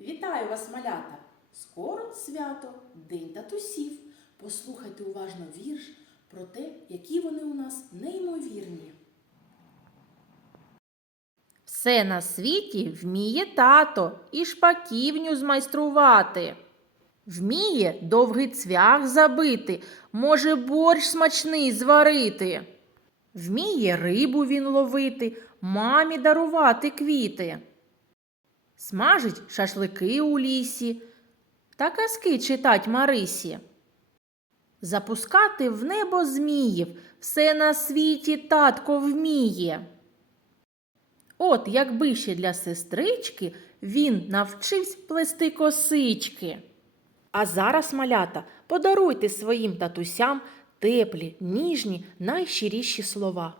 Вітаю вас, малята! Скоро свято, День татусів. Послухайте уважно вірш про те, які вони у нас неймовірні. Все на світі вміє тато і шпаківню змайструвати. Вміє довгий цвях забити, може борщ смачний зварити. Вміє рибу він ловити, мамі дарувати квіти. Смажить шашлики у лісі та казки читать Марисі. Запускати в небо зміїв все на світі татко вміє. От якби ще для сестрички він навчився плести косички. А зараз, малята, подаруйте своїм татусям теплі, ніжні, найщиріші слова.